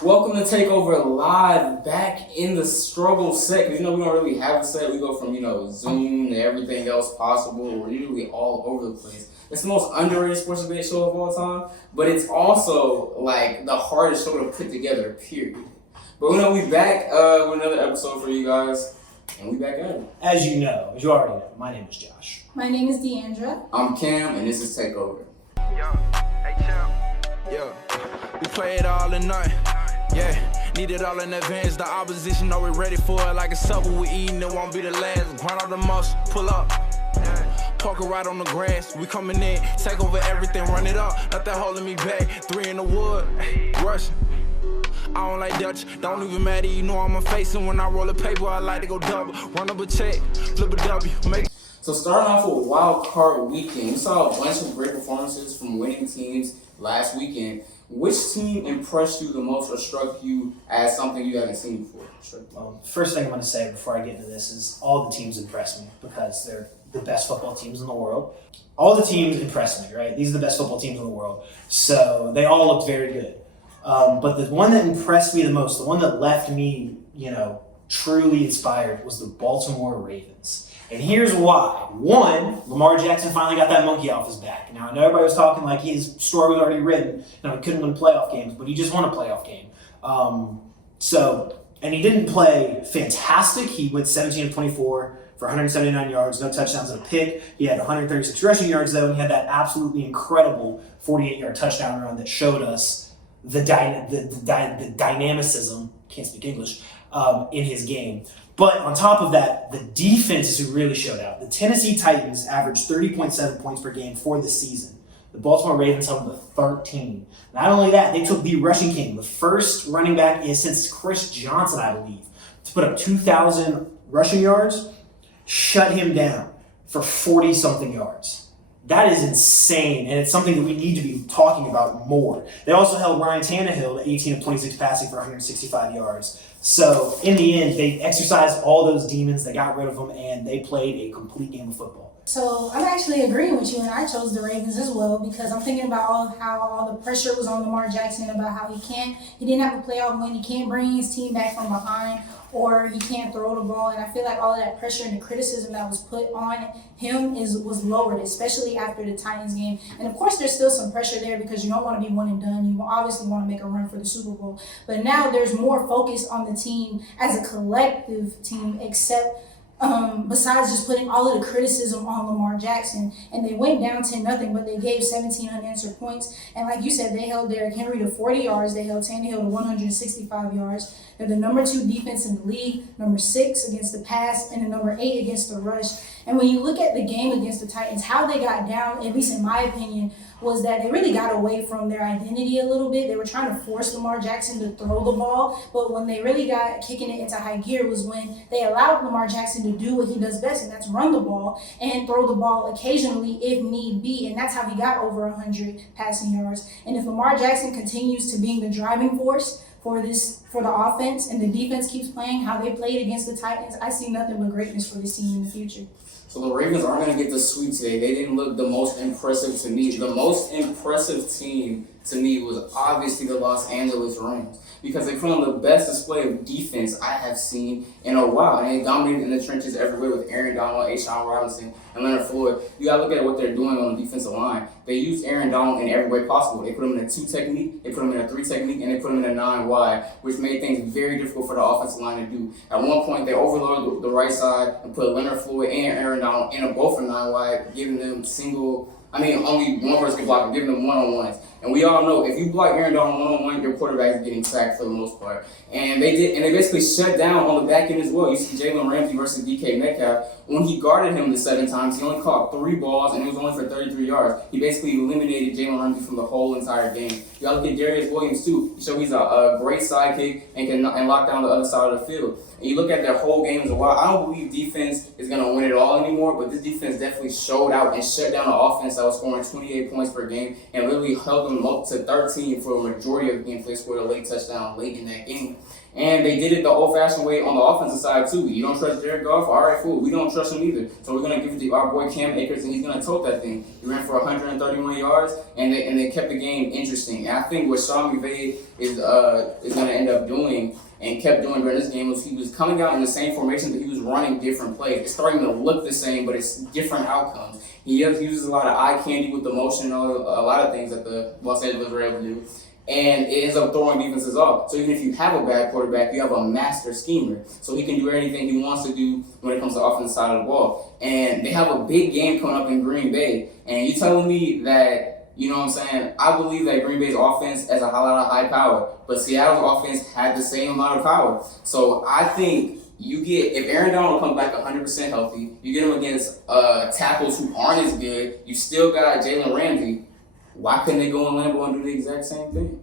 Welcome to Takeover Live, back in the struggle set. Because, we don't really have a set. We go from, Zoom to everything else possible. We're usually all over the place. It's the most underrated sports debate show of all time, but it's also, the hardest show to put together, period. But, we back with another episode for you guys, and we back at it. As you already know, my name is Josh. My name is Deandra. I'm Cam, and this is Takeover. We play it all in night. Yeah, need it all in advance. The opposition know we're ready for it. Like a supper we eating, it won't be the last. Grind out the muscle, pull up. Park it right on the grass. We coming in, take over everything, run it up. Nothing holding me back. 3 in the wood, rushing. I don't like Dutch, don't even matter. You know I'm a face, and when I roll a paper, I like to go double. Run up a check, flip a W, make. So starting off with Wild Card Weekend, we saw a bunch of great performances from winning teams last weekend. Which team impressed you the most or struck you as something you haven't seen before? Sure. Well, first thing I'm going to say before I get into this is all the teams impress me because they're the best football teams in the world. All the teams impress me, right? These are the best football teams in the world. So they all looked very good. But the one that impressed me the most, the one that left me, truly inspired was the Baltimore Ravens. And here's why. One, Lamar Jackson finally got that monkey off his back. Now, I know everybody was talking like his story was already written. He couldn't win playoff games, but he just won a playoff game. And he didn't play fantastic. He went 17 of 24 for 179 yards, no touchdowns and a pick. He had 136 rushing yards, though, and he had that absolutely incredible 48-yard touchdown run that showed us the dynamicism, can't speak English, in his game. But on top of that, the defense is who really showed out. The Tennessee Titans averaged 30.7 points per game for the season. The Baltimore Ravens held to 13. Not only that, they took the rushing king, the first running back since Chris Johnson, I believe, to put up 2,000 rushing yards, shut him down for 40-something yards. That is insane, and it's something that we need to be talking about more. They also held Ryan Tannehill to 18 of 26 passing for 165 yards. So, in the end, they exercised all those demons, they got rid of them, and they played a complete game of football. So I'm actually agreeing with you, and I chose the Ravens as well because I'm thinking about how all the pressure was on Lamar Jackson about how he didn't have a playoff win, he can't bring his team back from behind, or he can't throw the ball. And I feel like all of that pressure and the criticism that was put on him was lowered, especially after the Titans game. And of course, there's still some pressure there because you don't want to be one and done. You obviously want to make a run for the Super Bowl. But now there's more focus on the team as a collective team, besides just putting all of the criticism on Lamar Jackson. And they went down 10-0, but they gave 17 unanswered points. And like you said, they held Derrick Henry to 40 yards. They held Tannehill to 165 yards. They're the number 2 defense in the league, number 6 against the pass, and the number 8 against the rush. And when you look at the game against the Titans, how they got down, at least in my opinion, was that they really got away from their identity a little bit. They were trying to force Lamar Jackson to throw the ball, but when they really got kicking it into high gear was when they allowed Lamar Jackson to do what he does best, and that's run the ball and throw the ball occasionally if need be, and that's how he got over 100 passing yards. And if Lamar Jackson continues to being the driving force for the offense and the defense keeps playing how they played against the Titans, I see nothing but greatness for this team in the future. So the Ravens aren't going to get the sweep today. They didn't look the most impressive to me. The most impressive team to me was obviously the Los Angeles Rams because they put on the best display of defense I have seen in a while. And they dominated in the trenches everywhere with Aaron Donald, Deshaun Watson, and Leonard Floyd. You got to look at what they're doing on the defensive line. They used Aaron Donald in every way possible. They put him in a 2 technique, they put him in a 3 technique, and they put him in a 9 wide, which made things very difficult for the offensive line to do. At one point, they overloaded the right side and put Leonard Floyd and Aaron Donald in both a 9 wide, giving them only one person can block, giving them one-on-ones. And we all know if you block Aaron Donald one-on-one, your quarterback is getting sacked for the most part. And they basically shut down on the back end as well. You see Jalen Ramsey versus DK Metcalf. When he guarded him the 7 times, he only caught 3 balls, and it was only for 33 yards. He basically eliminated Jalen Ramsey from the whole entire game. You got to look at Darius Williams, too. He showed he's a great sidekick and can lock down the other side of the field. And you look at their whole game as well. I don't believe defense is going to win it all anymore, but this defense definitely showed out and shut down the offense that was scoring 28 points per game and literally held them up to 13 for a majority of the game. They scored a late touchdown late in that game. And they did it the old-fashioned way on the offensive side, too. You don't trust Jared Goff? All right, cool. We don't trust him either. So we're going to give it to our boy Cam Akers, and he's going to tote that thing. He ran for 131 yards, and they kept the game interesting. And I think what Sean McVay is going to end up doing and kept doing during this game was he was coming out in the same formation, but he was running different plays. It's starting to look the same, but it's different outcomes. He uses a lot of eye candy with the motion and a lot of things that the Los Angeles were able to do. And it ends up throwing defenses off. So even if you have a bad quarterback, you have a master schemer. So he can do anything he wants to do when it comes to the offensive side of the ball. And they have a big game coming up in Green Bay. And you telling me that, you know what I'm saying, I believe that Green Bay's offense has a lot of high power. But Seattle's offense had the same amount of power. So I think if Aaron Donald comes back 100% healthy, you get him against tackles who aren't as good, you still got Jalen Ramsey. Why couldn't they go in Lambeau and do the exact same thing?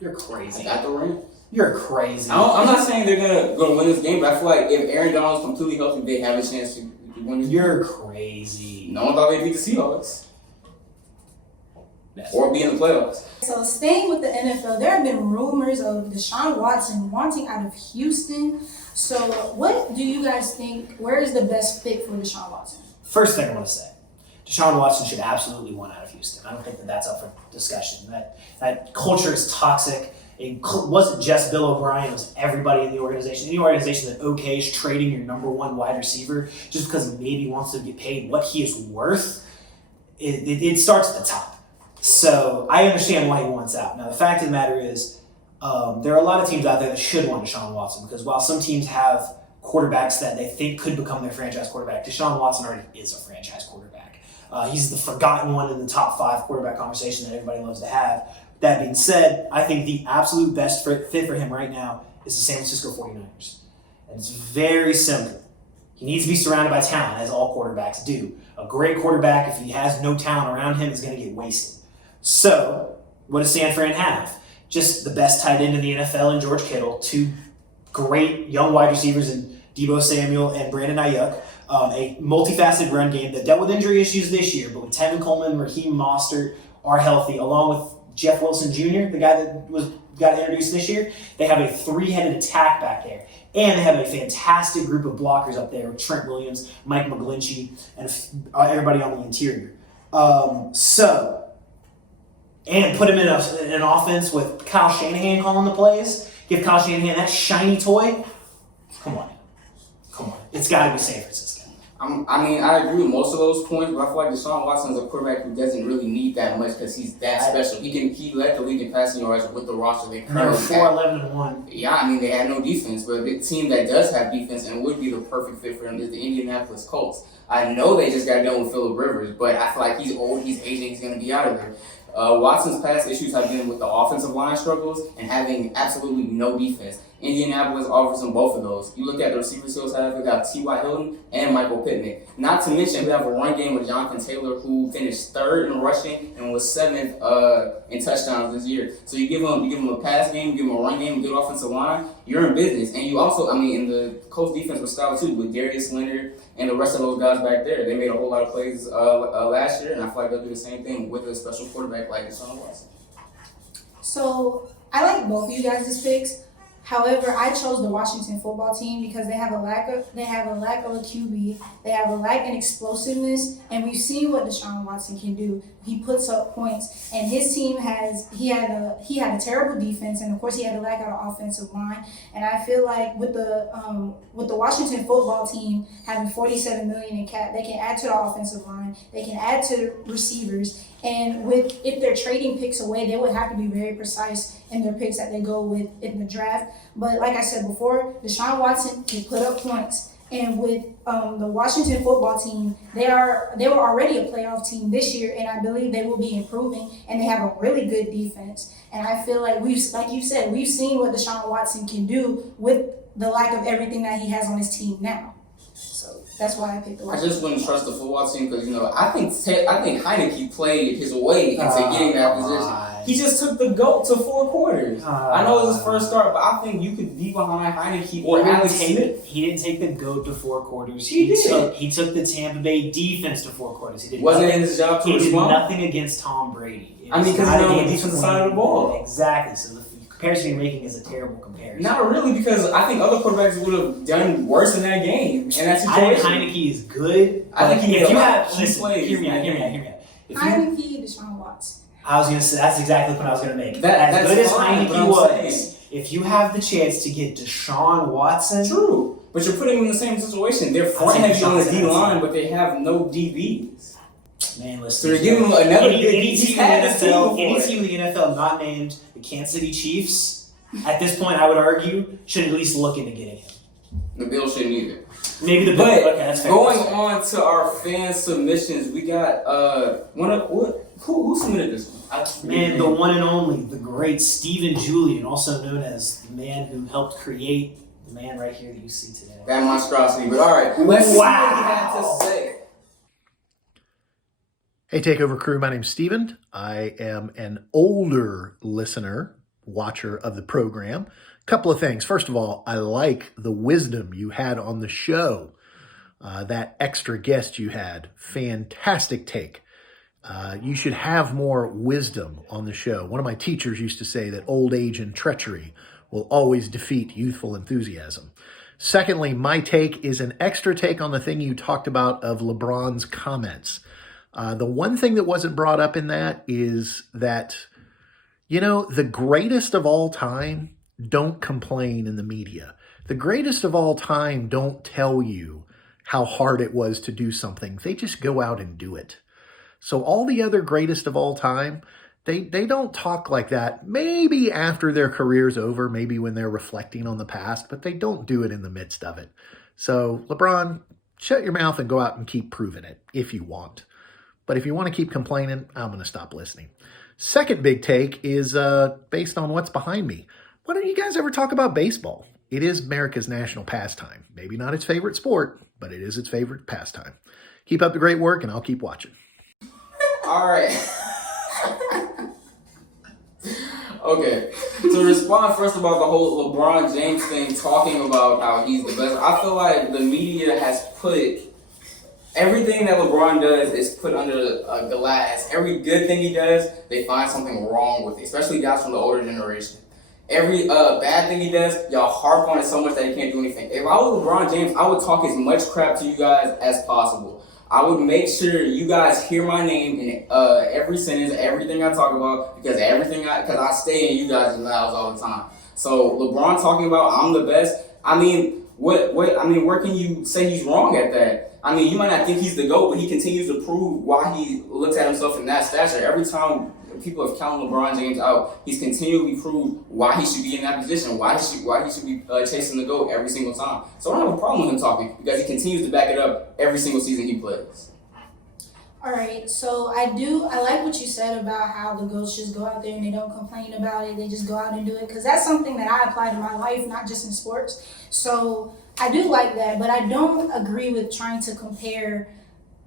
You're crazy. I got the ring. You're crazy. I'm not saying they're gonna win this game, but I feel like if Aaron Donald's completely healthy, they have a chance to win this game. You're crazy. No one thought they'd beat the Seahawks. Or be in the playoffs. So staying with the NFL, there have been rumors of Deshaun Watson wanting out of Houston. So what do you guys think? Where is the best fit for Deshaun Watson? First thing I want to say, Deshaun Watson should absolutely want out of Houston. I don't think that's up for discussion. That culture is toxic. It wasn't just Bill O'Brien, it was everybody in the organization. Any organization that okays trading your number one wide receiver just because he maybe wants to get paid what he is worth, it starts at the top. So I understand why he wants out. Now the fact of the matter is, there are a lot of teams out there that should want Deshaun Watson because while some teams have quarterbacks that they think could become their franchise quarterback, Deshaun Watson already is a franchise quarterback. He's the forgotten one in the top 5 quarterback conversation that everybody loves to have. That being said, I think the absolute best fit for him right now is the San Francisco 49ers. And it's very simple. He needs to be surrounded by talent, as all quarterbacks do. A great quarterback, if he has no talent around him, is going to get wasted. So, what does San Fran have? Just the best tight end in the NFL in George Kittle, 2 great young wide receivers in Deebo Samuel and Brandon Ayuk. A multifaceted run game that dealt with injury issues this year, but with Tevin Coleman and Raheem Mostert are healthy, along with Jeff Wilson Jr., the guy that got introduced this year. They have a 3-headed attack back there. And they have a fantastic group of blockers up there with Trent Williams, Mike McGlinchey, and everybody on the interior. And put him in an offense with Kyle Shanahan calling the plays. Give Kyle Shanahan that shiny toy. Come on. It's got to be San Francisco. I agree with most of those points, but I feel like Deshaun Watson is a quarterback who doesn't really need that much because he's that special. He led the league in passing yards with the roster they currently have. They were 4-11-1. Yeah, they had no defense, but the team that does have defense and would be the perfect fit for them is the Indianapolis Colts. I know they just got done with Phillip Rivers, but I feel like he's old, he's aging, he's going to be out of there. Watson's past issues have been with the offensive line struggles and having absolutely no defense. Indianapolis offers them both of those. You look at the receivers Hills have, they got T.Y. Hilton and Michael Pittman. Not to mention, we have a run game with Jonathan Taylor, who finished 3rd in rushing and was 7th in touchdowns this year. So you give him a pass game, you give him a run game, a good offensive line, you're in business. And you also, in the Colts defense was stout too, with Darius Leonard and the rest of those guys back there. They made a whole lot of plays last year, and I feel like they'll do the same thing with a special quarterback like Deshaun Watson. So I like both of you guys' picks. However, I chose the Washington football team because they have a lack of a QB, they have a lack in explosiveness, and we've seen what Deshaun Watson can do. He puts up points, and his team had a terrible defense, and of course he had a lack of an offensive line. And I feel like with the Washington football team having $47 million in cap, they can add to the offensive line, they can add to receivers, and if they're trading picks away, they would have to be very precise in their picks that they go with in the draft. But like I said before, Deshaun Watson can put up points. And with the Washington football team, they were already a playoff team this year, and I believe they will be improving. And they have a really good defense. And I feel like we've seen what Deshaun Watson can do with the lack of everything that he has on his team now. So that's why I picked the Washington. I just wouldn't trust the football team because I think Heineke played his way into getting that position. He just took the GOAT to 4 quarters. I know it was his first start, but I think you could be behind Heineke or Alex Smith. He didn't take the GOAT to 4 quarters. He did. He took the Tampa Bay defense to 4 quarters. He did Wasn't in his job to respond? He did nothing against Tom Brady. I mean, because he's on the defensive side of the ball. Exactly. So the comparison you're making is a terrible comparison. Not really, because I think other quarterbacks would have done worse in that game. And that's I think Heineke is good. I think he made a lot of key listen, plays. hear me out. Heineke, Deshaun Watson. I was going to say, that's exactly what I was going to make. That's as good as fine, Heineke was, if you have the chance to get Deshaun Watson. True. But you're putting him in the same situation. They're front heavy on the D line, but they have no DBs. Man, listen. So they're giving him another any team in the NFL NFL not named the Kansas City Chiefs, at this point, I would argue, should at least look into getting him. The Bills shouldn't either. Maybe the Bills. Okay, that's fair. Going on to our fan submissions, we got who submitted this one? Man, the one and only, the great Stephen Julian, also known as the man who helped create the man right here that you see today. That monstrosity. But all right, let's see what he had to say. Hey, Takeover crew, my name's Steven. I am an older listener, watcher of the program. Couple of things. First of all, I like the wisdom you had on the show. That extra guest you had, fantastic take. You should have more wisdom on the show. One of my teachers used to say that old age and treachery will always defeat youthful enthusiasm. Secondly, my take is an extra take on the thing you talked about of LeBron's comments. The one thing that wasn't brought up in that is that, the greatest of all time don't complain in the media. The greatest of all time don't tell you how hard it was to do something. They just go out and do it. So all the other greatest of all time, they don't talk like that. Maybe after their career's over, maybe when they're reflecting on the past, but they don't do it in the midst of it. So LeBron, shut your mouth and go out and keep proving it if you want. But if you want to keep complaining, I'm going to stop listening. Second big take is based on what's behind me. Why don't you guys ever talk about baseball? It is America's national pastime. Maybe not its favorite sport, but it is its favorite pastime. Keep up the great work, and I'll keep watching. All right. Okay. To respond first about the whole LeBron James thing, talking about how he's the best, I feel like the media has put everything that LeBron does is put under a glass. Every good thing he does, they find something wrong with it, especially guys from the older generation. Every bad thing he does, y'all harp on it so much that he can't do anything. If I was LeBron James, I would talk as much crap to you guys as possible. I would make sure you guys hear my name in every sentence, everything I talk about, because I stay in you guys' mouths all the time. So LeBron talking about I'm the best. I mean, where can you say he's wrong at that? I mean, you might not think he's the GOAT, but he continues to prove why he looks at himself in that stature. Every time people have counted LeBron James out, he's continually proved why he should be in that position, why he should be chasing the GOAT every single time. So I don't have a problem with him talking because he continues to back it up every single season he plays. All right, so I like what you said about how the GOATs just go out there and they don't complain about it. They just go out and do it, because that's something that I apply to my life, not just in sports. So I do like that, but I don't agree with trying to compare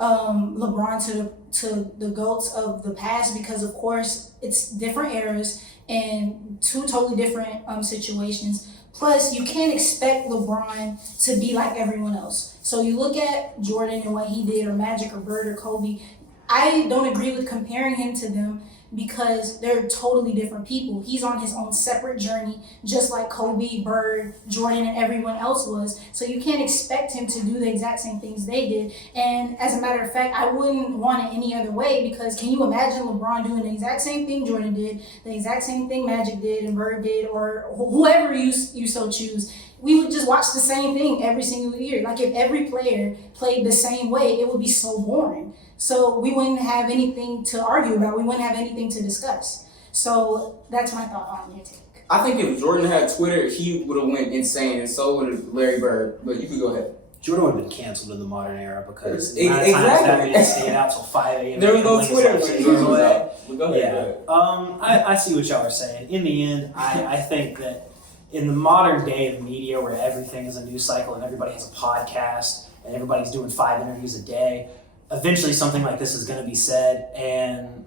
LeBron to the GOATs of the past, because of course it's different eras and two totally different situations. Plus, you can't expect LeBron to be like everyone else. So you look at Jordan and what he did, or Magic, or Bird, or Kobe. I don't agree with comparing him to them, because they're totally different people. He's on his own separate journey, just like Kobe, Bird, Jordan, and everyone else was. So you can't expect him to do the exact same things they did. And as a matter of fact, I wouldn't want it any other way, because can you imagine LeBron doing the exact same thing Jordan did, the exact same thing Magic did, and Bird did, or whoever you so choose? We would just watch the same thing every single year. Like, if every player played the same way, it would be so boring. So we wouldn't have anything to argue about. We wouldn't have anything to discuss. So that's my thought on your take. I think if Jordan had Twitter, he would have went insane, and so would Larry Bird. But you could go ahead. Jordan would have been canceled in the modern era, because exactly. That man stayed out till 5 a.m. There was no Twitter when Jordan was out. Go ahead. I see what y'all are saying. In the end, I think that in the modern day of media, where everything is a news cycle and everybody has a podcast and everybody's doing 5 interviews a day, eventually something like this is going to be said, and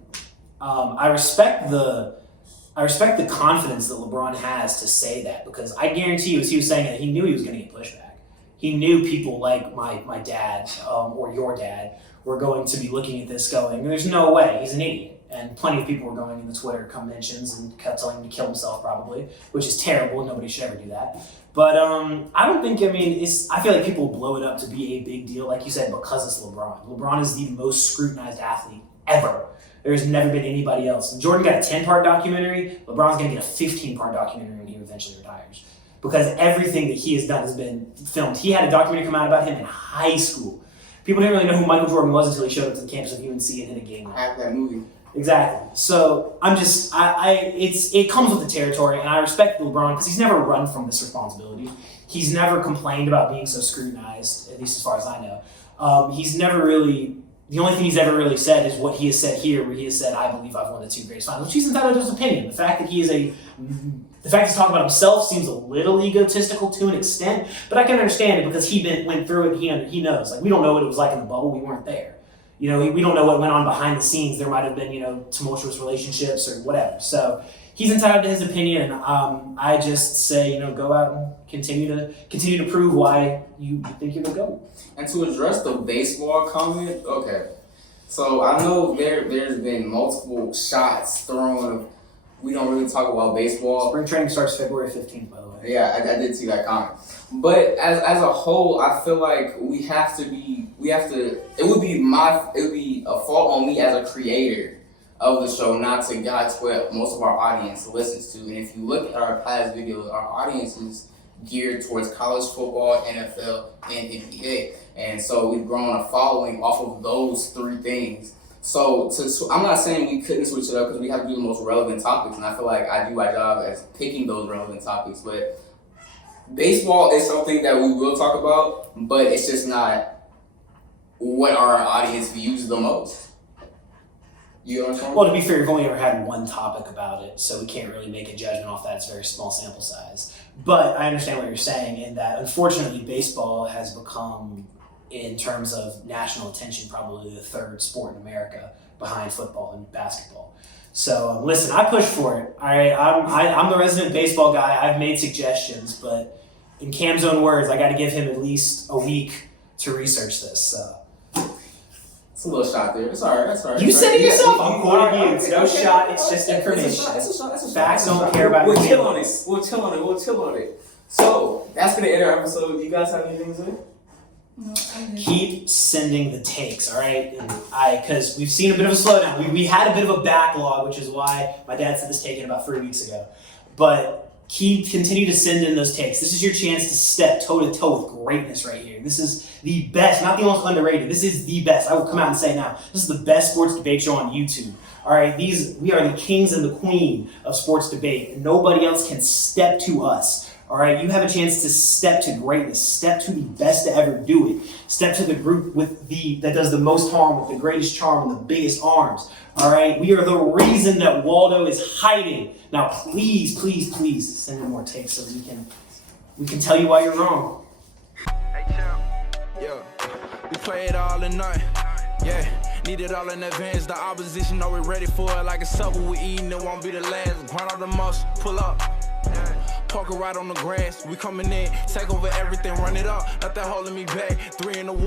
I respect the confidence that LeBron has to say that, because I guarantee you, as he was saying that, he knew he was going to get pushback. He knew people like my dad or your dad were going to be looking at this going, there's no way, he's an idiot. And plenty of people were going in the Twitter mentions and kept telling him to kill himself probably, which is terrible. Nobody should ever do that. But I don't think, I feel like people blow it up to be a big deal, like you said, because it's LeBron. LeBron is the most scrutinized athlete ever. There's never been anybody else. Jordan got a 10-part documentary. LeBron's going to get a 15-part documentary when he eventually retires, because everything that he has done has been filmed. He had a documentary come out about him in high school. People didn't really know who Michael Jordan was until he showed up to the campus of UNC and hit a game. I have that movie. Exactly. So it comes with the territory, and I respect LeBron because he's never run from this responsibility. He's never complained about being so scrutinized, at least as far as I know. He's never really. The only thing he's ever really said is what he has said here, where he has said, "I believe I've won the 2 greatest finals," which he's entitled to his opinion. The fact that he's talking about himself seems a little egotistical to an extent, but I can understand it because he went through it. And he knows. Like, we don't know what it was like in the bubble. We weren't there. We don't know what went on behind the scenes. There might have been, tumultuous relationships or whatever. So he's entitled to his opinion. I just say, go out and continue to prove why you think you're the GOAT. And to address the baseball comment, okay. So I know there's been multiple shots thrown. We don't really talk about baseball. Spring training starts February 15th, by the way. Yeah, I did see that comment. But as a whole, I feel like it would be a fault on me as a creator of the show not to guide what most of our audience listens to. And if you look at our past videos, our audience is geared towards college football, NFL, and NBA. And so we've grown a following off of those 3 things. So I'm not saying we couldn't switch it up, because we have to do the most relevant topics, and I feel like I do my job as picking those relevant topics. But baseball is something that we will talk about, but it's just not what our audience views the most. You know what I'm saying? Well, to be fair, we've only ever had one topic about it, so we can't really make a judgment off that. It's a very small sample size. But I understand what you're saying, in that unfortunately baseball has become, in terms of national attention, probably the 3rd sport in America behind football and basketball. So listen, I push for it. All right, I'm the resident baseball guy. I've made suggestions, but in Cam's own words, I got to give him at least a week to research this. So. It's a little shot there. It's all right. That's all right. You said it yourself. I'm quoting you. Okay, It's no shot. It's just information. It's a shot. Facts don't care about. We'll chill on it. We'll chill on it. So that's gonna end our episode. Do you guys have anything to say? No, I'm good. Keep sending the takes, all right? Because we've seen a bit of a slowdown. We had a bit of a backlog, which is why my dad said this take in about 3 weeks ago. But continue to send in those takes. This is your chance to step toe-to-toe with greatness right here. This is the best, not the most underrated. This is the best. I will come out and say it now. This is the best sports debate show on YouTube. All right, we are the kings and the queen of sports debate, and nobody else can step to us. All right, you have a chance to step to greatness, step to the best to ever do it, step to the group that does the most harm, with the greatest charm, and the biggest arms. All right, we are the reason that Waldo is hiding. Now, please, please, please send in more takes so we can tell you why you're wrong. Hey, champ. Yeah, we play it all in night. Yeah, need it all in advance. The opposition know we're ready for it. Like a supper we eating, it won't be the last. Grind all the muscle, pull up. Parker right on the grass. We coming in, take over everything, run it up. Not that holding me back. 3 in the